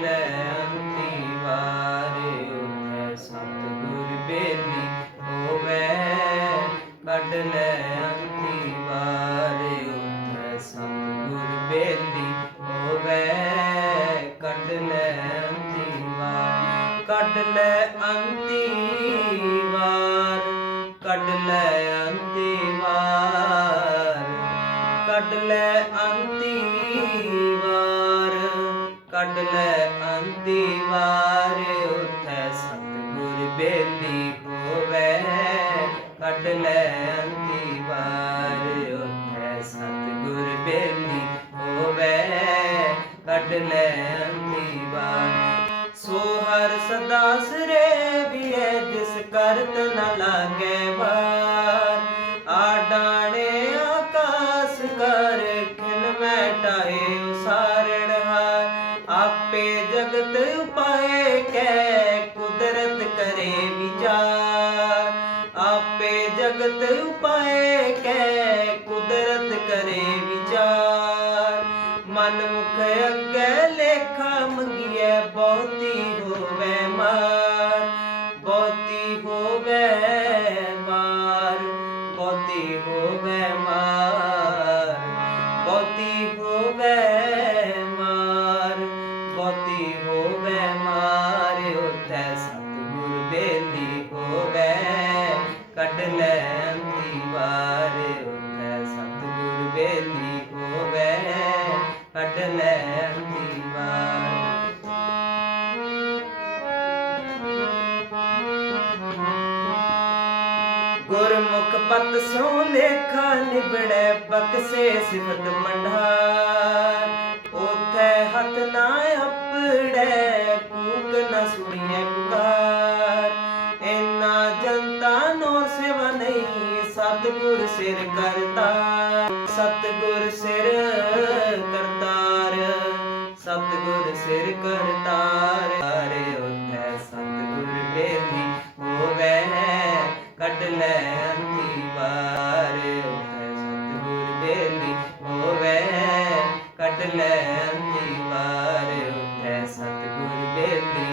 ਲੈ ਅੰਤੀ ਵਾਰੇ ਉਠੈ ਸਤਿਗੁਰ ਬੇਲੀ। ਹੋਵੇ ਕੱਢ ਲੈ ਅੰਤੀ ਵਾਰੇ ਉਠੈ ਸਤਿਗੁਰ ਬੇਲੀ। ਹੋਵੇ ਕੱਢ ਲੈ ਅੰਤੀ ਵਾਰ, ਕੱਢ ਲੈ ਅੰਤੀ ਵਾਰ, ਕੱਢ ਲੈ ਅੰਤੀ ਵਾਰ, ਕੱਢ ਲੈ ਅੰਤੀ ਕੱਢ ਲੈ ਅੰਤੀ ਵਾਰ। ਉਠੈ ਸਤਿਗੁਰ ਬੇਲੀ ਹੋਵੇ। ਕੱਢ ਲੈ ਅੰਤੀ ਵਾਰ। ਉਠੈ ਸਤਿਗੁਰ ਬੇਲੀ ਹੋਵੇ। ਕੱਢ ਲੈ ਅੰਤੀ ਵਾਰ। ਸੋ ਹਰ ਸਦਾ ਸਰੇ कुदरत करे विचार। आपे जगत उपाय कै कुदरत करे विचार। मन मुख अगे लेखा मंगिए बहुती हो वै मार। बहुती हो वै मार बहुती हो होवे मार। बहुती हो ਸਤਿਗੁਰ ਹੋਵੇ, ਕੱਢ ਲੈ ਵਾਰ ਉਤੈ ਸਤਿਗੁਰ ਬੇਲੀ ਹੋਵੇ, ਕੱਢ ਲੈ ਵਾਰ। ਗੁਰਮੁਖ ਪਤ ਸੋ ਲੇਖਾ ਨਿਬੜੈ ਬਕਸੇ ਸਿਮਤ ਮੰਢਾਰ ਉਥੇ ਹੱਥ ਨਾ ਸਤਿਗੁਰ ਸਿਰ ਕਰਤਾ ਸਤਿਗੁਰ ਸਿਰ ਕਰਤਾਰ, ਸਤਿਗੁਰ ਸਿਰ ਕਰਤਾਰ। ਹਰੇ ਉਥੇ ਸਤਿਗੁਰ ਬੇਲੀ ਹੋਵੇ, ਕੱਢ ਲੈ ਅੰਤੀ ਵਾਰ। ਉਥੇ ਸਤਿਗੁਰ ਬੇਲੀ ਹੋਵੇ, ਕੱਢ ਲੈ ਅੰਤੀ ਵਾਰ। ਉਥੇ ਸਤਿਗੁਰ ਬੇਲੀ